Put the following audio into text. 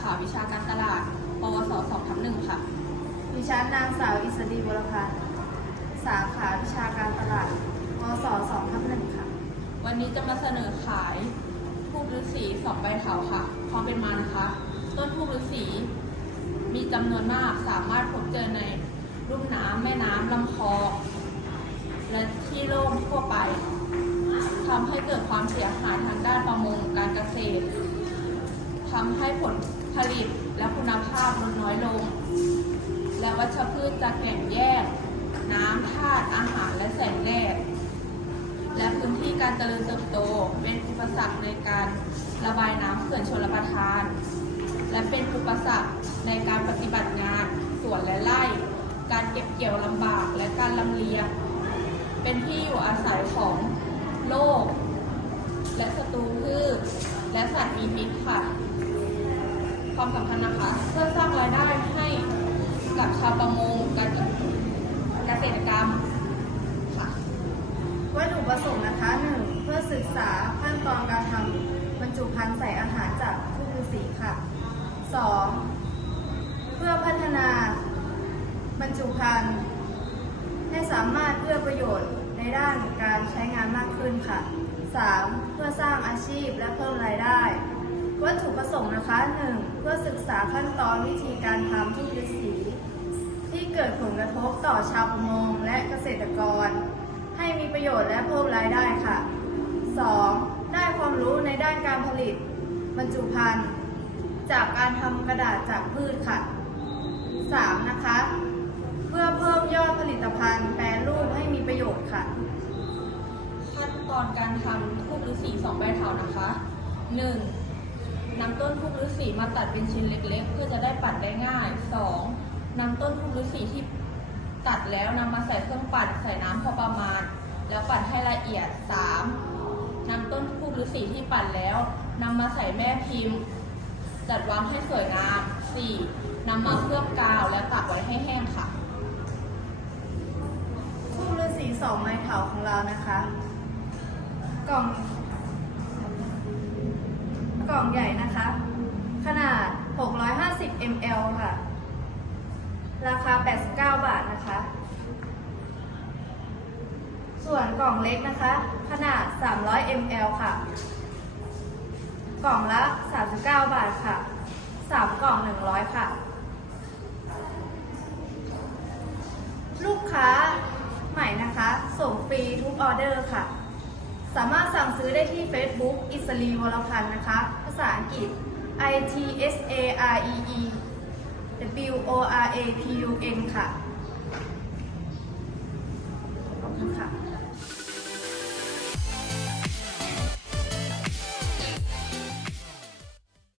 ขาวิชาการตลาด ปวสสองทับหนึ่งค่ะ ดิฉันนางสาวอิสรีบุรพาสาขาวิชาการตลาดปวสองทับหนึ่งค่ะ วันนี้จะมาเสนอขายทูบฤาษีสองใบขาวค่ะ ความเป็นมานะคะ ต้นทูบฤาษีมีจำนวนมากสามารถพบเจอในรุ่มน้ำแม่น้ำลำคลองและที่โล่งทั่วไปทำให้เกิดความเสียหายทางด้านประมงการเกษตรทำให้ผล ผลิตและคุณภาพลดน้อยลง และวัชพืชจะแข่งแยก น้ำธาตุอาหารและแสงแดดและพื้นที่การเจริญเติบโตเป็นอุปสรรคในการระบายน้ำเขื่อนชลประทาน และเป็นอุปสรรคในการปฏิบัติงานสวนและไร่ การเก็บเกี่ยวลำบากและการลำเลียงเป็นที่อยู่อาศัยของโลกและศัตรูพืชและสัตว์มีพิษค่ะ ความสำคัญนะคะ เพื่อสร้างรายได้ให้กับชาวประมงการเกษตรกรรมค่ะวัตถุประสงค์นะคะหนึ่งเพื่อศึกษาขั้นตอนการทำบรรจุภัณฑ์ใส่อาหารจากทูบฤาษีค่ะสองเพื่อพัฒนาบรรจุภัณฑ์ให้สามารถเอื้อประโยชน์ในด้านการใช้งานมากขึ้นค่ะสามเพื่อสร้างอาชีพและเพิ่มรายได้ วัตถุประสงค์นะคะหนึ่งเพื่อศึกษาขั้นตอนวิธีการทำทูบฤาษีที่เกิดผลกระทบต่อชาวประมงและเกษตรกร ให้มีประโยชน์และเพิ่มรายได้ค่ะ 2. ได้ความรู้ในด้านการผลิต บรรจุภัณฑ์ จากการทำกระดาษจากพืชค่ะ 3. นะคะ เพื่อเพิ่มยอดผลิตภัณฑ์แปรรูปให้มีประโยชน์ค่ะ ขั้นตอนการทำทูบฤาษีสองใบเถานะคะ 1. นำต้นทูบฤาษีมาตัดเป็นชิ้นเล็ก ๆ เพื่อจะได้ปัดได้ง่าย 2. นำต้นทูบฤาษีที่ตัดแล้วนำมาใส่เครื่องปั่นใส่น้ำพอประมาณ แล้วปั่นให้ละเอียด 3. นำต้นทูบฤาษีที่ปั่นแล้วนำมาใส่แม่พิมพ์ จัดวางให้สวยงาม 4. นำมาเคลือบกาวและตากไว้ให้แห้งค่ะทูบฤาษีสองไม้เถาของเรานะคะ กล่อง กล่องใหญ่นะคะ ขนาด 650 ml ค่ะ ราคา 89 บาทนะคะ ส่วนกล่องเล็กนะคะ ขนาด 300 ml ค่ะ กล่องละ 39 บาทค่ะ 3 กล่อง 100 ค่ะ ลูกค้าใหม่นะคะ ส่งฟรีทุกออเดอร์ค่ะ สามารถ่งซื้อได้ที่ Facebook อิสรีวรพันธ์นะคะ ภาษาอังกฤษ I T S A R E E W O R A P U N ค่ะ ขอบคุณค่ะ